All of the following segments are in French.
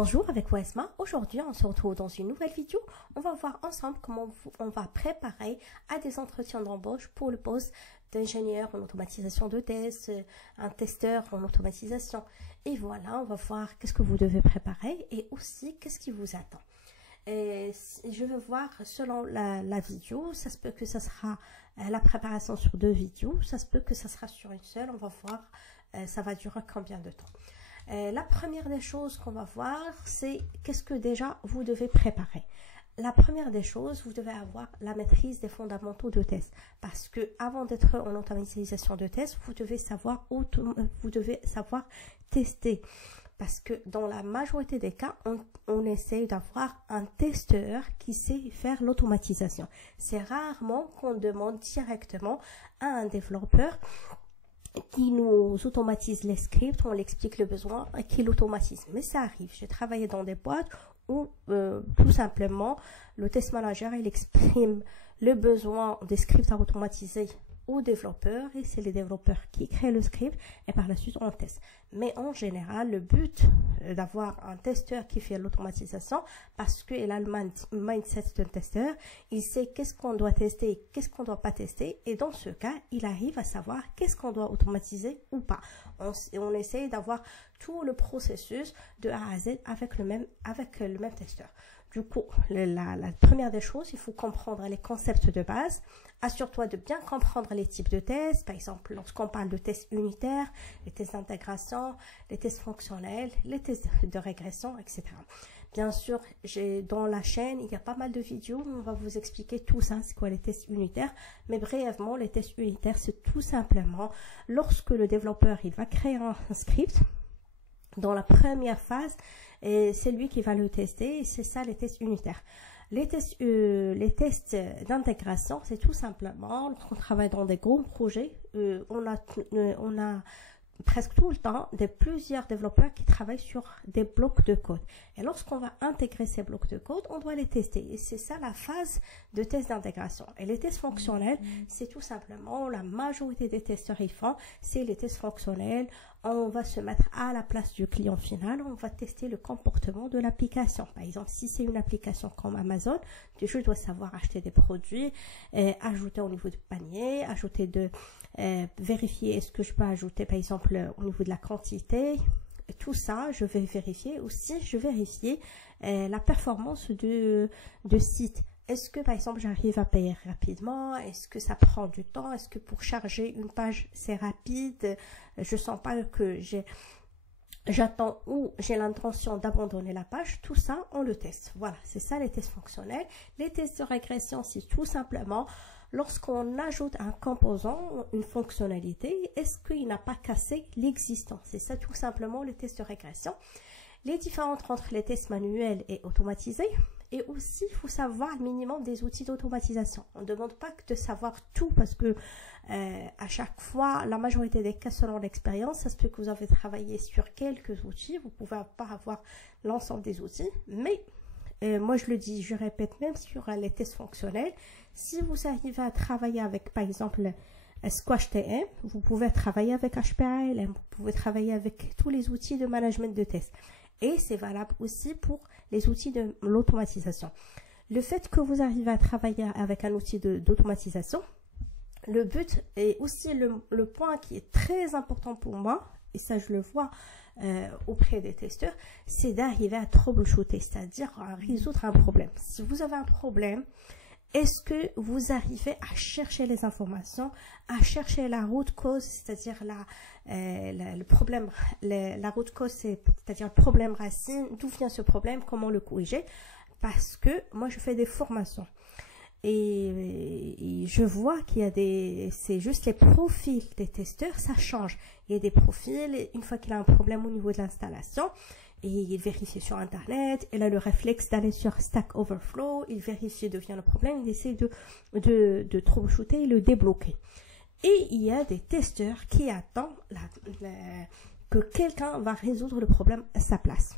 Bonjour, avec vous Esma. Aujourd'hui, on se retrouve dans une nouvelle vidéo. On va voir ensemble comment on va préparer à des entretiens d'embauche pour le poste d'ingénieur en automatisation de tests, un testeur en automatisation. Et voilà, on va voir qu'est-ce que vous devez préparer et aussi qu'est-ce qui vous attend. Et je vais voir selon la vidéo, ça se peut que ça sera la préparation sur 2 vidéos, ça se peut que ça sera sur une seule, on va voir ça va durer combien de temps. La première des choses qu'on va voir, c'est qu'est-ce que déjà vous devez préparer. La première des choses, vous devez avoir la maîtrise des fondamentaux de test. Parce que avant d'être en automatisation de test, vous devez savoir tester. Parce que dans la majorité des cas, on essaie d'avoir un testeur qui sait faire l'automatisation. C'est rarement qu'on demande directement à un développeur qui nous automatise les scripts, on l'explique le besoin, qui l'automatise. Mais ça arrive. J'ai travaillé dans des boîtes où tout simplement le test manager il exprime le besoin des scripts à automatiser aux développeurs et c'est les développeurs qui créent le script et par la suite on teste. Mais en général, le but d'avoir un testeur qui fait l'automatisation parce qu'il a le mindset d'un testeur, il sait qu'est-ce qu'on doit tester et qu'est-ce qu'on doit pas tester et dans ce cas, il arrive à savoir qu'est-ce qu'on doit automatiser ou pas. On essaye d'avoir tout le processus de A à Z avec le même testeur. Du coup, la première des choses, il faut comprendre les concepts de base. Assure-toi de bien comprendre les types de tests. Par exemple, lorsqu'on parle de tests unitaires, les tests d'intégration, les tests fonctionnels, les tests de régression, etc. Bien sûr, dans la chaîne, il y a pas mal de vidéos où on va vous expliquer tout ça, c'est quoi les tests unitaires. Mais brièvement, les tests unitaires, c'est tout simplement lorsque le développeur il va créer un script. Dans la première phase, et c'est lui qui va le tester, et c'est ça les tests unitaires. Les tests d'intégration, c'est tout simplement, lorsqu'on travaille dans des gros projets, on a presque tout le temps plusieurs développeurs qui travaillent sur des blocs de code. Et lorsqu'on va intégrer ces blocs de code, on doit les tester. Et c'est ça la phase de test d'intégration. Et les tests fonctionnels, c'est tout simplement, la majorité des testeurs y font, c'est les tests fonctionnels. On va se mettre à la place du client final, on va tester le comportement de l'application. Par exemple, si c'est une application comme Amazon, je dois savoir acheter des produits, ajouter au niveau du panier, vérifier est-ce que je peux ajouter par exemple au niveau de la quantité. Tout ça, je vais vérifier. Aussi, je vérifie la performance de site. Est-ce que, par exemple, j'arrive à payer rapidement? Est-ce que ça prend du temps? Est-ce que pour charger une page, c'est rapide? Je sens pas que j'attends ou j'ai l'intention d'abandonner la page. Tout ça, on le teste. Voilà, c'est ça les tests fonctionnels. Les tests de régression, c'est tout simplement lorsqu'on ajoute un composant, une fonctionnalité, est-ce qu'il n'a pas cassé l'existant? C'est ça tout simplement le test de régression. Les différences entre les tests manuels et automatisés. Et aussi, il faut savoir le minimum des outils d'automatisation. On ne demande pas de savoir tout parce que à chaque fois, la majorité des cas, selon l'expérience, ça se peut que vous avez travaillé sur quelques outils. Vous ne pouvez pas avoir l'ensemble des outils. Mais moi, je le dis, je répète, même sur les tests fonctionnels, si vous arrivez à travailler avec, par exemple, Squash TM, vous pouvez travailler avec HPALM, vous pouvez travailler avec tous les outils de management de test. Et c'est valable aussi pour les outils de l'automatisation. Le fait que vous arrivez à travailler avec un outil d'automatisation, le but est aussi le point qui est très important pour moi, et ça je le vois auprès des testeurs, c'est d'arriver à troubleshooter, c'est-à-dire à résoudre un problème. Si vous avez un problème, est-ce que vous arrivez à chercher les informations, à chercher la root cause, c'est-à-dire le problème, la root cause, c'est-à-dire le problème racine, d'où vient ce problème, comment le corriger? Parce que moi, je fais des formations. Et je vois qu'il y a c'est juste les profils des testeurs, ça change. Il y a des profils, une fois qu'il a un problème au niveau de l'installation, et il vérifie sur Internet, il a le réflexe d'aller sur Stack Overflow, il vérifie d'où vient le problème, il essaie de troubleshooter et le débloquer. Et il y a des testeurs qui attendent que quelqu'un va résoudre le problème à sa place.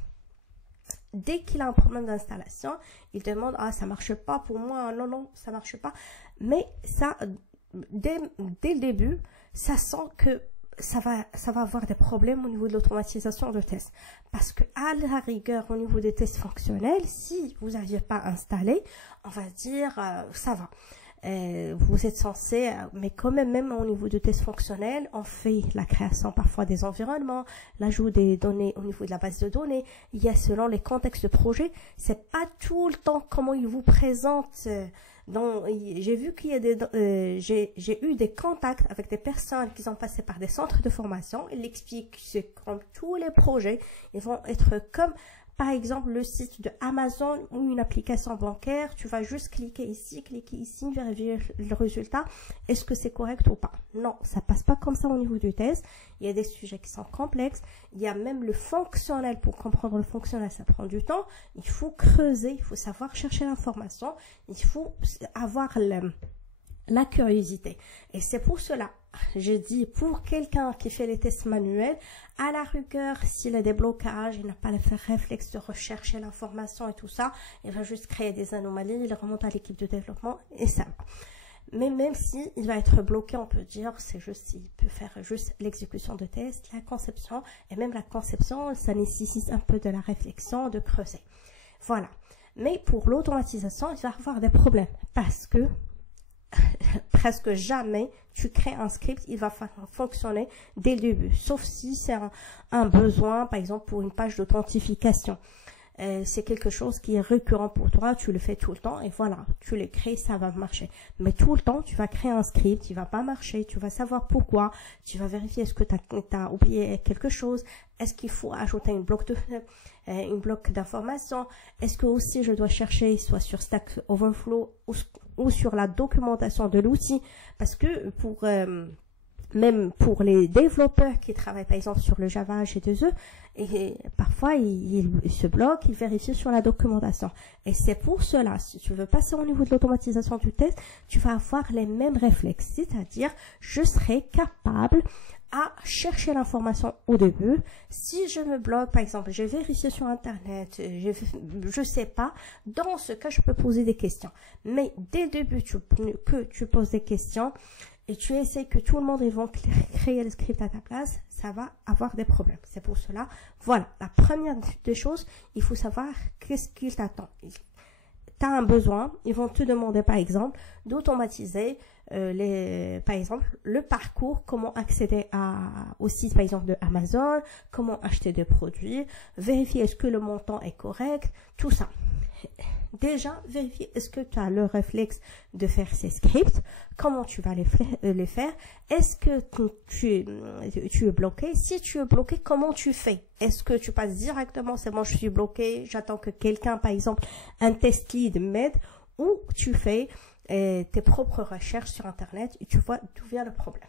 Dès qu'il a un problème d'installation, il demande « Ah, ça marche pas pour moi, non, ça marche pas. » Mais ça, dès le début, ça sent que ça va avoir des problèmes au niveau de l'automatisation de tests. Parce que à la rigueur, au niveau des tests fonctionnels, si vous n'aviez pas installé, on va dire, ça va. Vous êtes censé, mais quand même au niveau de tests fonctionnels, on fait la création parfois des environnements, l'ajout des données au niveau de la base de données. Il y a selon les contextes de projet, c'est pas tout le temps comment ils vous présentent. J'ai vu qu'il y a j'ai eu des contacts avec des personnes qui sont passées par des centres de formation. Ils expliquent que c'est comme tous les projets, ils vont être comme par exemple, le site de Amazon ou une application bancaire, tu vas juste cliquer ici, vérifier le résultat. Est-ce que c'est correct ou pas? Non, ça passe pas comme ça au niveau du test. Il y a des sujets qui sont complexes. Il y a même le fonctionnel. Pour comprendre le fonctionnel, ça prend du temps. Il faut creuser, il faut savoir chercher l'information. Il faut avoir la curiosité. Et c'est pour cela, j'ai dit, pour quelqu'un qui fait les tests manuels, à la rigueur, s'il a des blocages, il n'a pas le réflexe de rechercher l'information et tout ça, il va juste créer des anomalies, il remonte à l'équipe de développement et ça va. Mais même si il va être bloqué, on peut dire, c'est juste, il peut faire juste l'exécution de tests, la conception, et même la conception, ça nécessite un peu de la réflexion, de creuser. Voilà. Mais pour l'automatisation, il va avoir des problèmes parce que presque jamais tu crées un script, il va fonctionner dès le début, sauf si c'est un besoin, par exemple pour une page d'authentification. C'est quelque chose qui est récurrent pour toi, tu le fais tout le temps et voilà, tu le crées, ça va marcher. Mais tout le temps, tu vas créer un script, il va pas marcher, tu vas savoir pourquoi, tu vas vérifier est-ce que tu as oublié quelque chose, est-ce qu'il faut ajouter une bloc d'informations, est-ce que aussi je dois chercher soit sur Stack Overflow ou sur la documentation de l'outil, parce que même pour les développeurs qui travaillent par exemple sur le Java G2E, et parfois ils se bloquent, ils vérifient sur la documentation. Et c'est pour cela, si tu veux passer au niveau de l'automatisation du test, tu vas avoir les mêmes réflexes, c'est-à-dire je serai capable à chercher l'information au début. Si je me bloque, par exemple, j'ai vérifié sur Internet, je sais pas, dans ce cas, je peux poser des questions. Mais dès le début, que tu poses des questions et tu essaies que tout le monde va créer le script à ta place, ça va avoir des problèmes. C'est pour cela, voilà, la première des choses, il faut savoir qu'est-ce qu'il t'attend. Tu as un besoin, ils vont te demander par exemple d'automatiser par exemple le parcours, comment accéder au site par exemple de Amazon, comment acheter des produits, vérifier est-ce que le montant est correct, tout ça. Déjà, vérifier est-ce que tu as le réflexe de faire ces scripts, comment tu vas les faire, est-ce que tu es bloqué, si tu es bloqué, comment tu fais, est-ce que tu passes directement, c'est bon, je suis bloqué, j'attends que quelqu'un, par exemple, un test lead m'aide, ou tu fais tes propres recherches sur Internet et tu vois d'où vient le problème.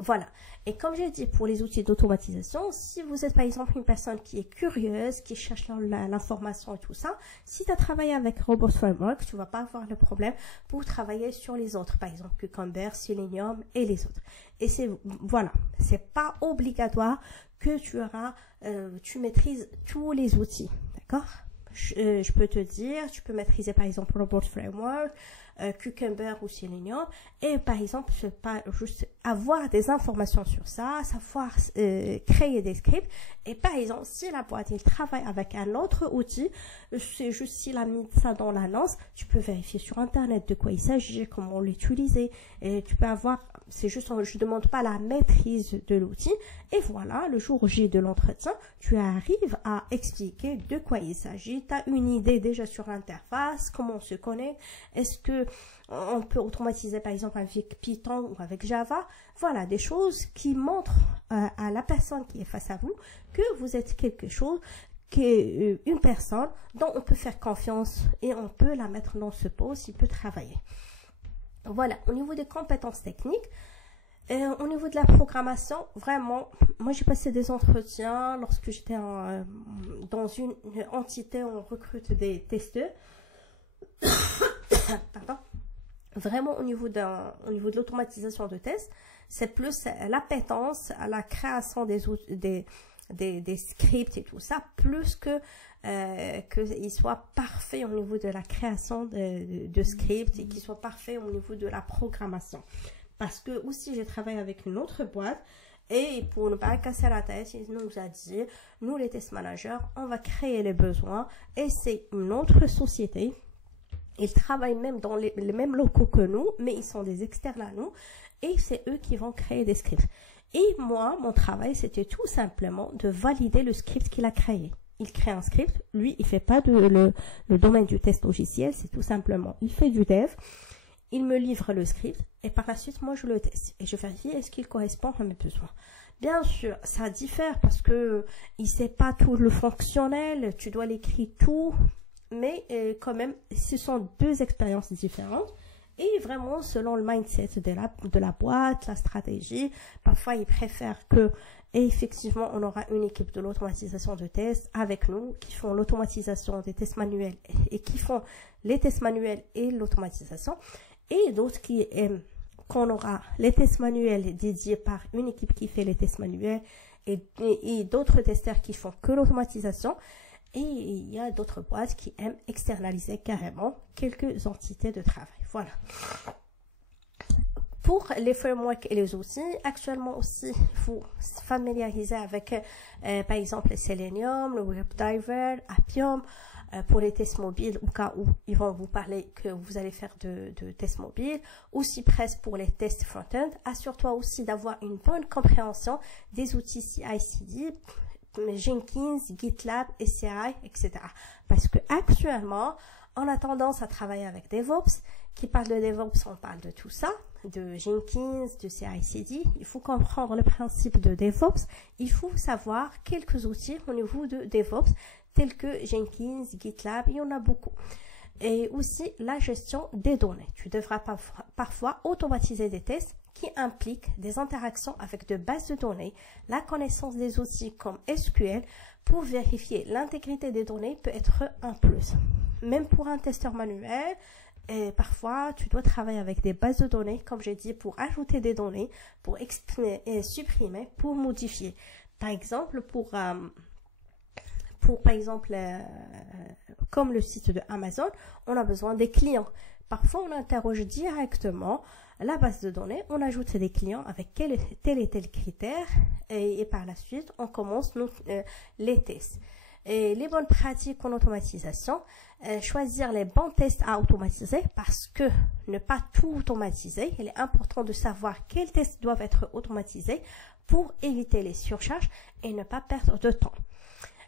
Voilà. Et comme j'ai dit, pour les outils d'automatisation, si vous êtes par exemple une personne qui est curieuse, qui cherche l'information et tout ça, si tu as travaillé avec Robot Framework, tu vas pas avoir le problème pour travailler sur les autres, par exemple Cucumber, Selenium et les autres. Et voilà, c'est pas obligatoire que tu maîtrises tous les outils, d'accord? Je peux te dire, tu peux maîtriser par exemple Robot Framework, Cucumber ou Selenium, et par exemple, pas juste avoir des informations sur ça, savoir créer des scripts, et par exemple, si la boîte il travaille avec un autre outil, c'est juste s'il a mis ça dans l'annonce, tu peux vérifier sur Internet de quoi il s'agit, comment l'utiliser, et tu peux avoir, c'est juste, je demande pas la maîtrise de l'outil, et voilà, le jour J de l'entretien, tu arrives à expliquer de quoi il s'agit, tu as une idée déjà sur l'interface, comment on se connecte, est-ce que on peut automatiser par exemple avec Python ou avec Java, voilà, des choses qui montrent à la personne qui est face à vous que vous êtes quelque chose, une personne dont on peut faire confiance et on peut la mettre dans ce poste, il peut travailler. Voilà, au niveau des compétences techniques, au niveau de la programmation, vraiment, moi j'ai passé des entretiens lorsque j'étais dans une entité où on recrute des testeurs. Pardon. Vraiment au niveau de l'automatisation de tests, c'est plus l'appétence à la création des scripts et tout ça, plus qu'il soit parfait au niveau de la création de scripts et qu'il soit parfait au niveau de la programmation. Parce que aussi j'ai travaillé avec une autre boîte Et pour ne pas casser la tête, il nous a dit, nous les test managers, on va créer les besoins et c'est une autre société. Ils travaillent même dans les mêmes locaux que nous, mais ils sont des externes à nous et c'est eux qui vont créer des scripts. Et moi, mon travail, c'était tout simplement de valider le script qu'il a créé. Il crée un script, lui, il fait pas le domaine du test logiciel, c'est tout simplement, il fait du dev, il me livre le script et par la suite, moi, je le teste et je vérifie est-ce qu'il correspond à mes besoins. Bien sûr, ça diffère parce que il sait pas tout le fonctionnel, tu dois l'écrire tout, mais quand même, ce sont deux expériences différentes. Et vraiment, selon le mindset de la boîte, la stratégie, parfois ils préfèrent que, et effectivement, on aura une équipe de l'automatisation de tests avec nous qui font l'automatisation des tests manuels et qui font les tests manuels et l'automatisation. Et d'autres qui aiment qu'on aura les tests manuels dédiés par une équipe qui fait les tests manuels et d'autres testeurs qui font que l'automatisation. Et il y a d'autres boîtes qui aiment externaliser carrément quelques entités de travail. Voilà. Pour les frameworks et les outils, actuellement aussi, il faut se familiariser avec, par exemple, Selenium, le WebDriver, Appium, pour les tests mobiles, au cas où ils vont vous parler que vous allez faire de tests mobiles, ou Cypress pour les tests front-end. Assure-toi aussi d'avoir une bonne compréhension des outils CI/CD, Jenkins, GitLab, SCI, etc. Parce que actuellement, on a tendance à travailler avec DevOps. Qui parle de DevOps, on parle de tout ça, de Jenkins, de CI/CD. Il faut comprendre le principe de DevOps. Il faut savoir quelques outils au niveau de DevOps, tels que Jenkins, GitLab, il y en a beaucoup. Et aussi la gestion des données. Tu devras parfois automatiser des tests qui impliquent des interactions avec de bases de données, la connaissance des outils comme SQL pour vérifier l'intégrité des données peut être un plus. Même pour un testeur manuel, et parfois, tu dois travailler avec des bases de données, comme j'ai dit, pour ajouter des données, pour exprimer et supprimer, pour modifier. Par exemple, comme le site de Amazon, on a besoin des clients. Parfois, on interroge directement la base de données, on ajoute des clients avec tel et tel critère, et par la suite, on commence les tests. Et les bonnes pratiques en automatisation, choisir les bons tests à automatiser parce que ne pas tout automatiser. Il est important de savoir quels tests doivent être automatisés pour éviter les surcharges et ne pas perdre de temps.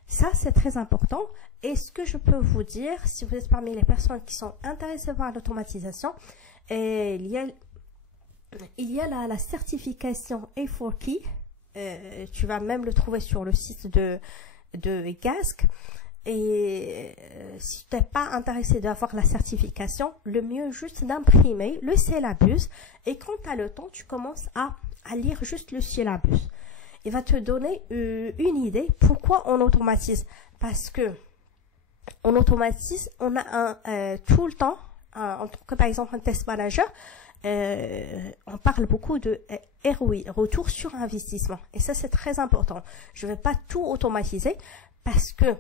Ça, c'est très important. Et ce que je peux vous dire, si vous êtes parmi les personnes qui sont intéressées par l'automatisation, il y a la certification A4Key. Tu vas même le trouver sur le site de GASC. Et si tu n'es pas intéressé d'avoir la certification, le mieux juste d'imprimer le syllabus et quand tu as le temps, tu commences à lire juste le syllabus. Il va te donner une idée pourquoi on automatise. Parce que on automatise, on a tout le temps, en tant que par exemple un test manager, on parle beaucoup de ROI, retour sur investissement. Et ça, c'est très important. Je ne vais pas tout automatiser parce que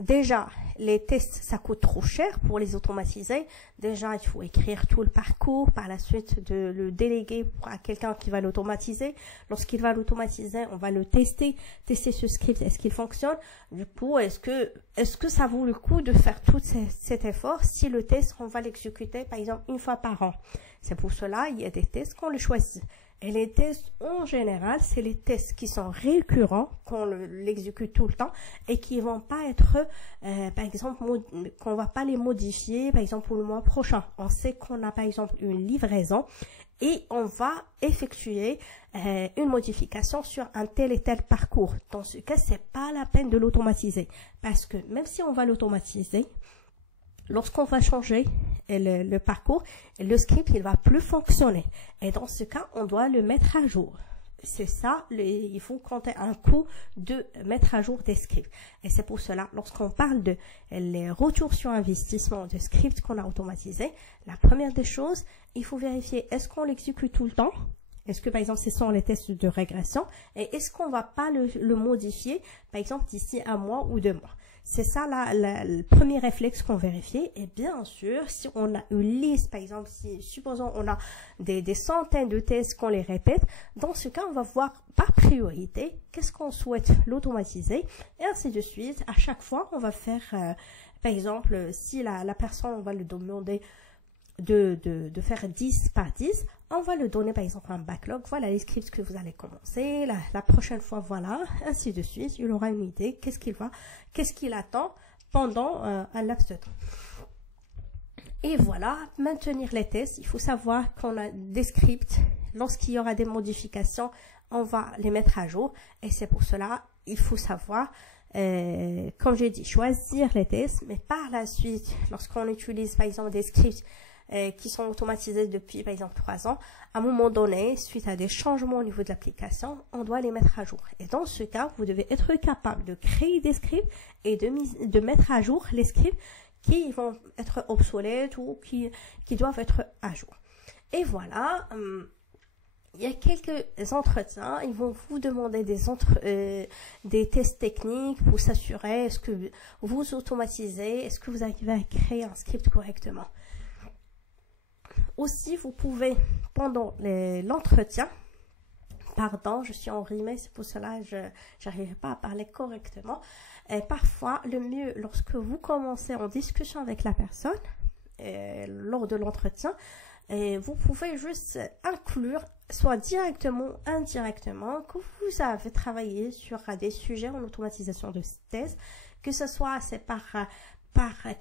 déjà, les tests, ça coûte trop cher pour les automatiser. Déjà, il faut écrire tout le parcours, par la suite de le déléguer à quelqu'un qui va l'automatiser. Lorsqu'il va l'automatiser, on va le tester ce script, est-ce qu'il fonctionne? Du coup, est-ce que ça vaut le coup de faire tout cet effort si le test, on va l'exécuter, par exemple, une fois par an? C'est pour cela, il y a des tests qu'on le choisit. Et les tests, en général, c'est les tests qui sont récurrents, qu'on l'exécute tout le temps et qui vont pas être, par exemple, qu'on va pas les modifier, par exemple, pour le mois prochain. On sait qu'on a, par exemple, une livraison et on va effectuer une modification sur un tel et tel parcours. Dans ce cas, c'est pas la peine de l'automatiser parce que même si on va l'automatiser, lorsqu'on va changer le parcours, le script, il va plus fonctionner. Et dans ce cas, on doit le mettre à jour. C'est ça, il faut compter un coût de mettre à jour des scripts. Et c'est pour cela, lorsqu'on parle de les retours sur investissement de scripts qu'on a automatisés, la première des choses, il faut vérifier est-ce qu'on l'exécute tout le temps? Est-ce que, par exemple, ce sont les tests de régression? Et est-ce qu'on va pas le modifier, par exemple, d'ici un mois ou 2 mois? C'est ça le premier réflexe qu'on vérifie. Et bien sûr, si on a une liste, par exemple, si supposons on a des centaines de tests qu'on les répète, dans ce cas, on va voir par priorité qu'est-ce qu'on souhaite l'automatiser et ainsi de suite. À chaque fois, on va faire, par exemple, si la personne, on va lui demander de faire 10 par 10, on va lui donner par exemple un backlog, voilà les scripts que vous allez commencer, la prochaine fois voilà, ainsi de suite, il aura une idée, qu'est-ce qu'il attend pendant un laps de temps. Et voilà, maintenir les tests, il faut savoir qu'on a des scripts, lorsqu'il y aura des modifications, on va les mettre à jour, et c'est pour cela, il faut savoir, comme j'ai dit, choisir les tests, mais par la suite, lorsqu'on utilise par exemple des scripts qui sont automatisés depuis, par exemple, 3 ans, à un moment donné, suite à des changements au niveau de l'application, on doit les mettre à jour. Et dans ce cas, vous devez être capable de créer des scripts et de mettre à jour les scripts qui vont être obsolètes ou qui doivent être à jour. Et voilà, il y a quelques entretiens, ils vont vous demander des tests techniques pour s'assurer est-ce que vous automatisez, est-ce que vous arrivez à créer un script correctement. Aussi, vous pouvez, pendant l'entretien, pardon, je suis enrhumée, c'est pour cela que je n'arrive pas à parler correctement. Et parfois, le mieux, lorsque vous commencez en discussion avec la personne, lors de l'entretien, vous pouvez juste inclure, soit directement ou indirectement, que vous avez travaillé sur des sujets en automatisation de tests, que ce soit c'est par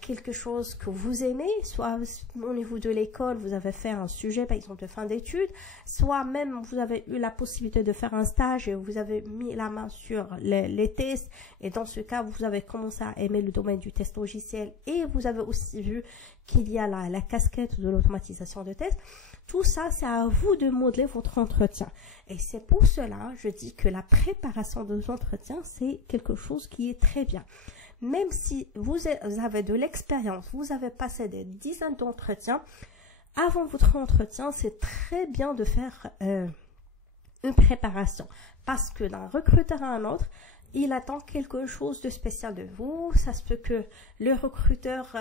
quelque chose que vous aimez, soit au niveau de l'école, vous avez fait un sujet, par exemple, de fin d'études, soit même vous avez eu la possibilité de faire un stage et vous avez mis la main sur les tests, et dans ce cas, vous avez commencé à aimer le domaine du test logiciel, et vous avez aussi vu qu'il y a la casquette de l'automatisation de tests. Tout ça, c'est à vous de modeler votre entretien. Et c'est pour cela, je dis que la préparation de l'entretien, c'est quelque chose qui est très bien. Même si vous avez de l'expérience, vous avez passé des dizaines d'entretiens, avant votre entretien, c'est très bien de faire une préparation. Parce que d'un recruteur à un autre, il attend quelque chose de spécial de vous. Ça se peut que le recruteur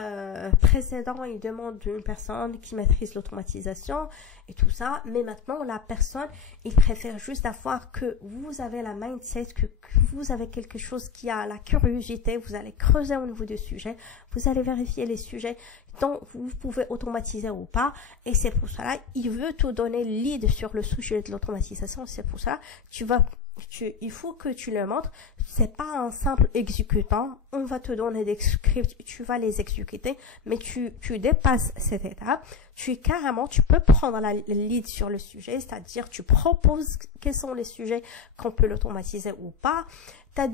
précédent, il demande d'une personne qui maîtrise l'automatisation et tout ça. Mais maintenant, la personne, il préfère juste avoir que vous avez la mindset, que vous avez quelque chose qui a la curiosité. Vous allez creuser au niveau du sujet. Vous allez vérifier les sujets dont vous pouvez automatiser ou pas. Et c'est pour cela, il veut te donner lead sur le sujet de l'automatisation. C'est pour ça, il faut que tu le montres. C'est pas un simple exécutant. On va te donner des scripts, tu vas les exécuter, mais tu dépasses cette étape. Tu peux prendre la lead sur le sujet, c'est-à-dire tu proposes quels sont les sujets qu'on peut l'automatiser ou pas. T'as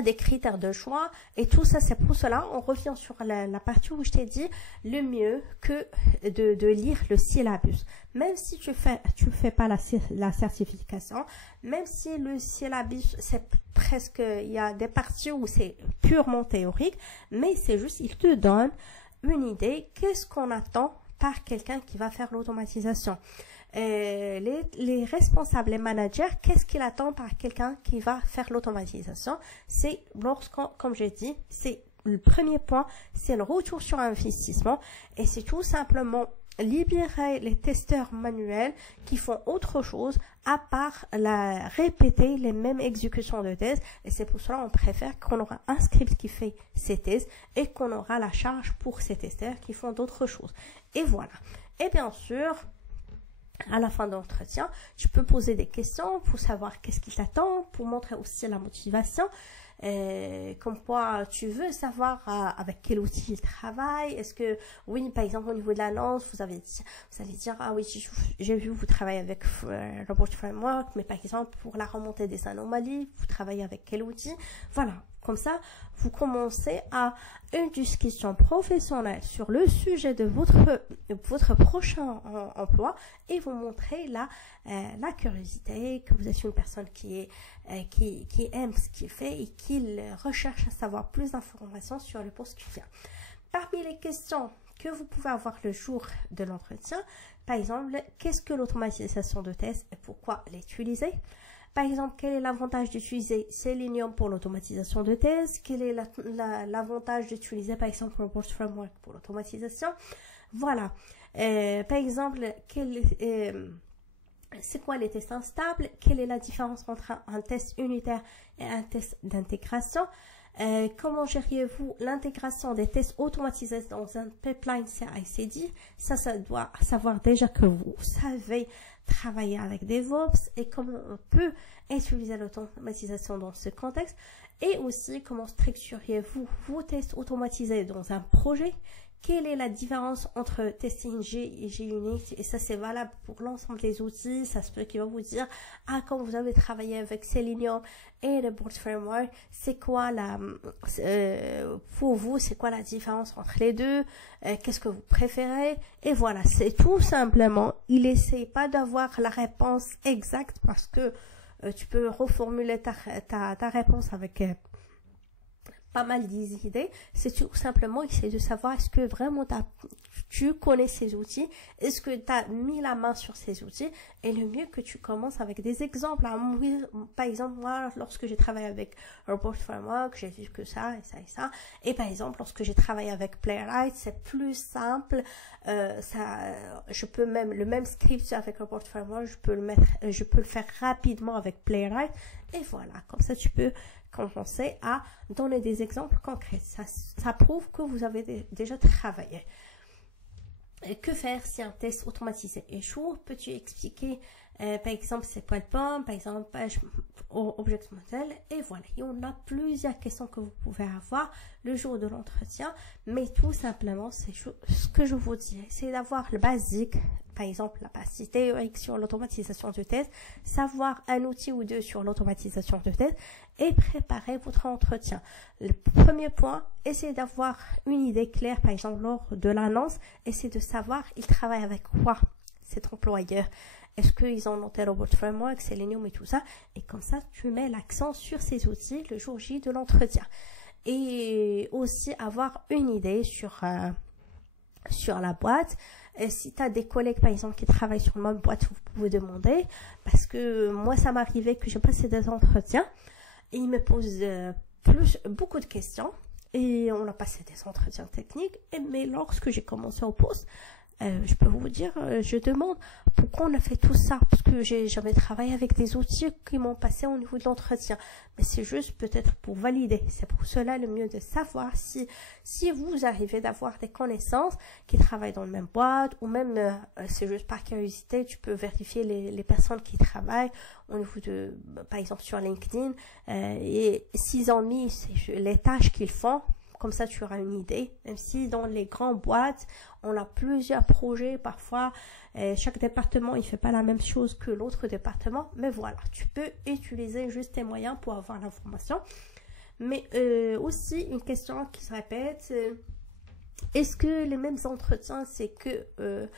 des critères de choix et tout ça, c'est pour cela, on revient sur la partie où je t'ai dit le mieux que de lire le syllabus. Même si tu fais pas la certification, même si le syllabus, c'est presque, il y a des parties où c'est purement théorique, mais c'est juste, il te donne une idée, qu'est-ce qu'on attend par quelqu'un qui va faire l'automatisation. Les responsables, les managers, qu'est-ce qu'ils attendent par quelqu'un qui va faire l'automatisation? C'est comme j'ai dit, c'est le premier point, c'est le retour sur investissement et c'est tout simplement libérer les testeurs manuels qui font autre chose à part répéter les mêmes exécutions de tests. Et c'est pour cela qu'on préfère qu'on aura un script qui fait ces tests et qu'on aura la charge pour ces testeurs qui font d'autres choses. Et voilà. Et bien sûr, à la fin de l'entretien, tu peux poser des questions pour savoir qu'est-ce qui t'attend, pour montrer aussi la motivation, comme quoi tu veux savoir avec quel outil il travaille. Est-ce que, oui, par exemple, au niveau de l'annonce, vous allez dire, ah oui, j'ai vu, vous travaillez avec Robot Framework, mais par exemple, pour la remontée des anomalies, vous travaillez avec quel outil? Voilà. Comme ça, vous commencez à une discussion professionnelle sur le sujet de votre prochain emploi et vous montrez la curiosité, que vous êtes une personne qui aime ce qu'il fait et qui recherche à savoir plus d'informations sur le poste qu'il vient. Parmi les questions que vous pouvez avoir le jour de l'entretien, par exemple, qu'est-ce que l'automatisation de tests et pourquoi l'utiliser? Par exemple, quel est l'avantage d'utiliser Selenium pour l'automatisation de tests? Quel est l'avantage d'utiliser, par exemple, Robot Framework pour l'automatisation? Voilà. Par exemple, c'est quoi les tests instables? Quelle est la différence entre un test unitaire et un test d'intégration? Comment gériez-vous l'intégration des tests automatisés dans un pipeline CI/CD? Ça doit savoir déjà que vous savez travailler avec DevOps et comment on peut utiliser l'automatisation dans ce contexte. Et aussi, comment structurez-vous vos tests automatisés dans un projet? Quelle est la différence entre TestNG et JUnit? Et ça, c'est valable pour l'ensemble des outils. Ça se peut qu'il va vous dire, ah, quand vous avez travaillé avec Selenium et le Board Framework, c'est quoi pour vous, c'est quoi la différence entre les deux? Qu'est-ce que vous préférez? Et voilà, c'est tout simplement, il n'essaie pas d'avoir la réponse exacte parce que tu peux reformuler ta réponse avec pas mal d'idées. C'est tout simplement essayer de savoir est-ce que vraiment tu connais ces outils, est-ce que tu as mis la main sur ces outils, et le mieux que tu commences avec des exemples. Par exemple, moi, lorsque j'ai travaillé avec Robot Framework, j'ai vu que ça et ça et ça. Et par exemple, lorsque j'ai travaillé avec Playwright, c'est plus simple. Je peux même, le même script avec Robot Framework, je peux le faire rapidement avec Playwright. Et voilà, comme ça, tu peux commencer à donner des exemples concrets. Ça prouve que vous avez déjà travaillé. Et que faire si un test automatisé échoue? Peux-tu expliquer, par exemple, c'est quoi le POM, par exemple, Object Model? Et voilà, et on a plusieurs questions que vous pouvez avoir le jour de l'entretien, mais tout simplement, c'est ce que je vous dis, c'est d'avoir le basique, par exemple, la base théorique sur l'automatisation de test, savoir un outil ou deux sur l'automatisation de test, et préparer votre entretien. Le premier point, essayez d'avoir une idée claire, par exemple, lors de l'annonce, essayez de savoir, il travaille avec quoi, cet employeur. Est-ce qu'ils ont noté Robot Framework, Selenium et tout ça? Et comme ça, tu mets l'accent sur ces outils le jour J de l'entretien. Et aussi avoir une idée sur la boîte. Et si tu as des collègues, par exemple, qui travaillent sur la même boîte, vous pouvez demander. Parce que moi, ça m'arrivait que je passais des entretiens. Et ils me posent beaucoup de questions. Et on a passé des entretiens techniques. Mais lorsque j'ai commencé au poste, je peux vous dire, je demande pourquoi on a fait tout ça, parce que j'ai jamais travaillé avec des outils qui m'ont passé au niveau de l'entretien, mais c'est juste peut-être pour valider. C'est pour cela le mieux de savoir si vous arrivez d'avoir des connaissances qui travaillent dans la même boîte, ou même c'est juste par curiosité, tu peux vérifier les personnes qui travaillent au niveau de, par exemple sur LinkedIn, et s'ils ont mis les tâches qu'ils font. Comme ça, tu auras une idée. Même si dans les grandes boîtes, on a plusieurs projets, parfois, chaque département, il ne fait pas la même chose que l'autre département. Mais voilà, tu peux utiliser juste tes moyens pour avoir l'information. Mais aussi, une question qui se répète, est-ce que les mêmes entretiens, c'est que,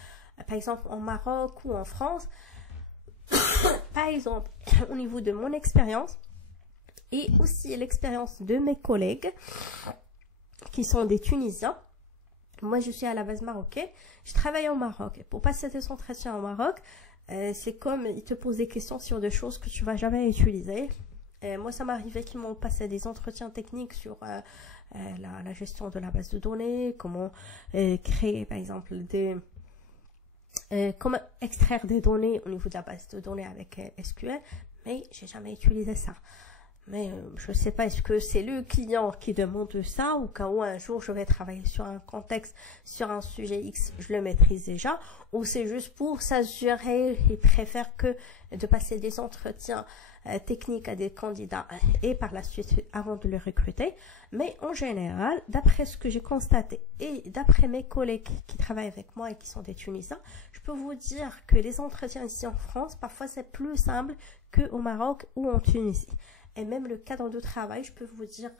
par exemple, en Maroc ou en France, par exemple, au niveau de mon expérience, et aussi l'expérience de mes collègues, qui sont des Tunisiens. Moi, je suis à la base marocaine. Je travaille au Maroc. Et pour passer tes entretiens au Maroc, c'est comme ils te posent des questions sur des choses que tu vas jamais utiliser. Moi, ça m'arrivait qu'ils m'ont passé des entretiens techniques sur la gestion de la base de données, comment créer, par exemple, comment extraire des données au niveau de la base de données avec SQL, mais j'ai jamais utilisé ça. Mais je ne sais pas, est-ce que c'est le client qui demande ça, ou quand un jour je vais travailler sur un contexte, sur un sujet X, je le maîtrise déjà, ou c'est juste pour s'assurer, il préfère que de passer des entretiens techniques à des candidats et par la suite avant de les recruter. Mais en général, d'après ce que j'ai constaté et d'après mes collègues qui travaillent avec moi et qui sont des Tunisiens, je peux vous dire que les entretiens ici en France, parfois c'est plus simple qu'au Maroc ou en Tunisie. Et même le cadre de travail, je peux vous dire,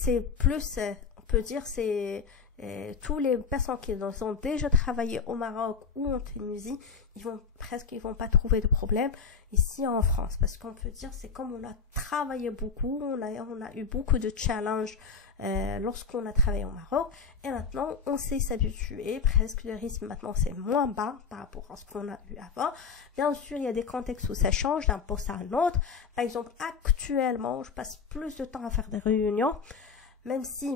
c'est plus, on peut dire, c'est tous les personnes qui ont déjà travaillé au Maroc ou en Tunisie, ils vont pas trouver de problème ici en France. Parce qu'on peut dire, c'est comme on a travaillé beaucoup, on a eu beaucoup de challenges lorsqu'on a travaillé au Maroc, et maintenant on sait s'habituer, presque le rythme maintenant c'est moins bas par rapport à ce qu'on a eu avant. Bien sûr, il y a des contextes où ça change d'un poste à un autre. Par exemple, actuellement, je passe plus de temps à faire des réunions, même si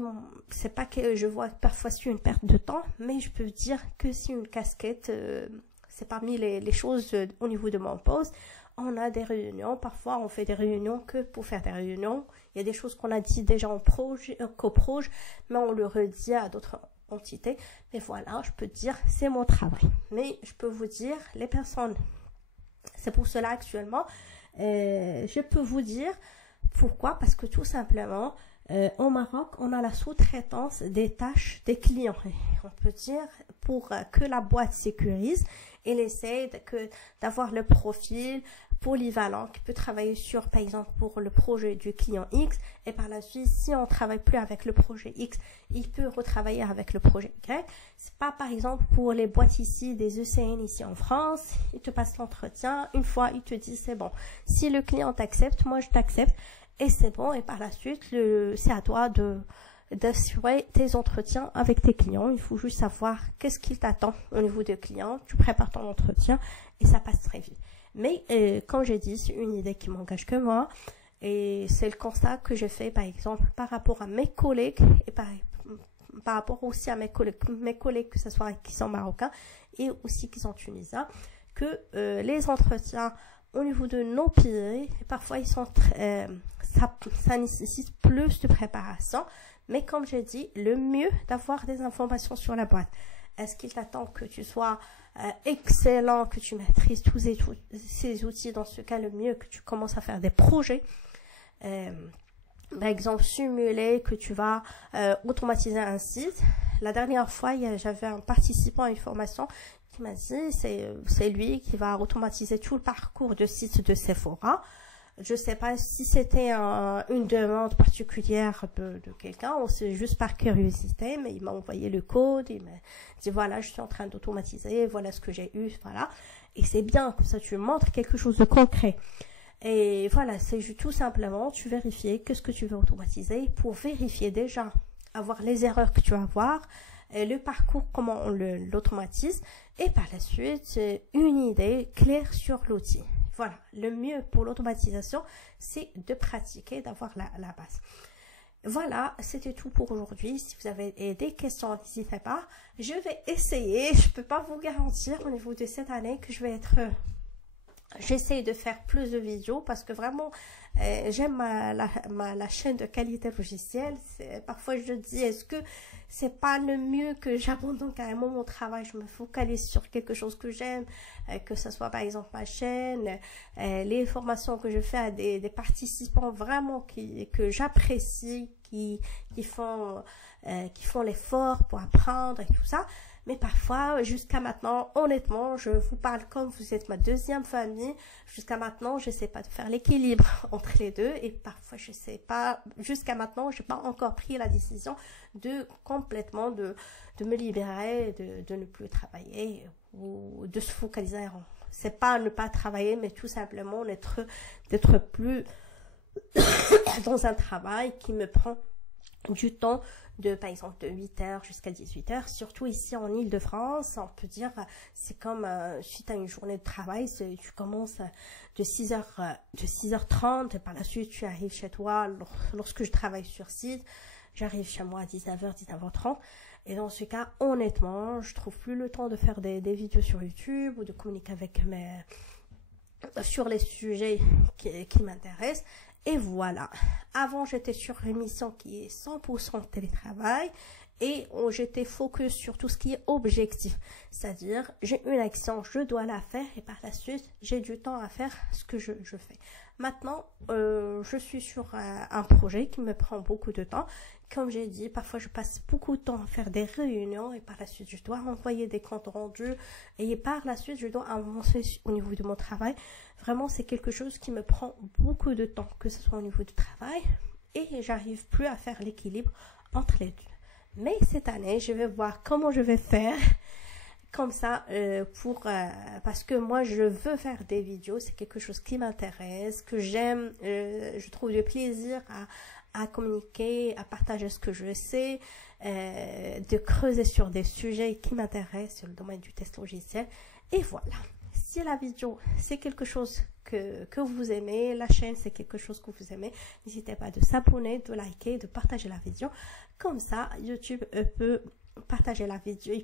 c'est pas que je vois parfois c'est une perte de temps, mais je peux dire que c'est une casquette, c'est parmi les choses au niveau de mon poste. On a des réunions, parfois on fait des réunions que pour faire des réunions. Il y a des choses qu'on a dit déjà en coproge, mais on le redit à d'autres entités. Mais voilà, je peux dire, c'est mon travail. Mais je peux vous dire, les personnes, c'est pour cela actuellement, je peux vous dire pourquoi, parce que tout simplement, au Maroc, on a la sous-traitance des tâches des clients. Et on peut dire, pour que la boîte sécurise, elle essaie d'avoir le profil polyvalent qui peut travailler sur, par exemple, pour le projet du client X, et par la suite, si on travaille plus avec le projet X, il peut retravailler avec le projet Y. C'est pas, par exemple, pour les boîtes ici, des ECN ici en France, ils te passent l'entretien, une fois, ils te disent c'est bon. Si le client t'accepte, moi je t'accepte, et c'est bon, et par la suite, c'est à toi d'assurer tes entretiens avec tes clients. Il faut juste savoir qu'est-ce qu'il t'attend au niveau des clients. Tu prépares ton entretien et ça passe très vite. Mais comme j'ai dit, c'est une idée qui m'engage que moi, et c'est le constat que j'ai fait, par exemple, par rapport à mes collègues et par rapport aussi à mes collègues que ce soit qui sont marocains et aussi qui sont tunisiens, que les entretiens au niveau de nos pays, parfois ils sont ça nécessite plus de préparation. Mais comme j'ai dit, le mieux d'avoir des informations sur la boîte. Est-ce qu'il t'attend que tu sois excellent, que tu maîtrises tous ces outils? Dans ce cas, le mieux que tu commences à faire des projets. Par exemple, simuler que tu vas automatiser un site. La dernière fois, j'avais un participant à une formation qui m'a dit, c'est lui qui va automatiser tout le parcours de site de Sephora. Je sais pas si c'était une demande particulière de quelqu'un ou c'est juste par curiosité, mais il m'a envoyé le code, il m'a dit voilà, je suis en train d'automatiser, voilà ce que j'ai eu, voilà. Et c'est bien, comme ça tu montres quelque chose de concret. Et voilà, c'est tout simplement, tu vérifies qu'est-ce que tu veux automatiser pour vérifier déjà, avoir les erreurs que tu vas avoir, le parcours, comment on l'automatise, et par la suite, une idée claire sur l'outil. Voilà, le mieux pour l'automatisation, c'est de pratiquer, d'avoir la base. Voilà, c'était tout pour aujourd'hui. Si vous avez des questions, n'hésitez pas. Je vais essayer, je ne peux pas vous garantir au niveau de cette année que je vais être... J'essaie de faire plus de vidéos parce que vraiment, j'aime la chaîne de qualité logicielle. Parfois, je dis, est-ce que c'est pas le mieux que j'abandonne carrément mon travail? Je me focalise sur quelque chose que j'aime, que ce soit par exemple ma chaîne, les formations que je fais à des participants vraiment que j'apprécie, qui font l'effort pour apprendre et tout ça. Mais parfois, jusqu'à maintenant, honnêtement, je vous parle comme vous êtes ma deuxième famille. Jusqu'à maintenant, je sais pas de faire l'équilibre entre les deux. Et parfois, je sais pas, jusqu'à maintenant, j'ai pas encore pris la décision de complètement de me libérer, de ne plus travailler ou de se focaliser. C'est pas ne pas travailler, mais tout simplement d'être plus dans un travail qui me prend du temps par exemple de 8h jusqu'à 18h, surtout ici en Île-de-France. On peut dire, c'est comme si tu as une journée de travail, tu commences de 6h30 et par la suite tu arrives chez toi. Lorsque je travaille sur site, j'arrive chez moi à 19h, 19h30, et dans ce cas, honnêtement, je trouve plus le temps de faire des vidéos sur YouTube ou de communiquer avec sur les sujets qui m'intéressent. Et voilà, avant j'étais sur une mission qui est 100% télétravail et j'étais focus sur tout ce qui est objectif. C'est-à-dire, j'ai une action, je dois la faire et par la suite, j'ai du temps à faire ce que je fais. Maintenant, je suis sur un projet qui me prend beaucoup de temps. Comme j'ai dit, parfois je passe beaucoup de temps à faire des réunions et par la suite, je dois envoyer des comptes rendus et par la suite, je dois avancer au niveau de mon travail. Vraiment, c'est quelque chose qui me prend beaucoup de temps, que ce soit au niveau du travail et j'arrive plus à faire l'équilibre entre les deux. Mais cette année, je vais voir comment je vais faire, comme ça, parce que moi je veux faire des vidéos, c'est quelque chose qui m'intéresse, que j'aime, je trouve du plaisir à communiquer, à partager ce que je sais, de creuser sur des sujets qui m'intéressent sur le domaine du test logiciel. Et voilà, si la vidéo c'est quelque chose que vous aimez, la chaîne c'est quelque chose que vous aimez, n'hésitez pas de s'abonner, de liker, de partager la vidéo. Comme ça, YouTube peut partager la vidéo,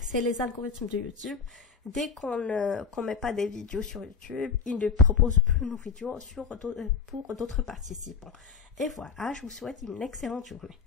c'est les algorithmes de YouTube. Dès qu'on met pas des vidéos sur YouTube, ils ne proposent plus nos vidéos pour d'autres participants. Et voilà, je vous souhaite une excellente journée.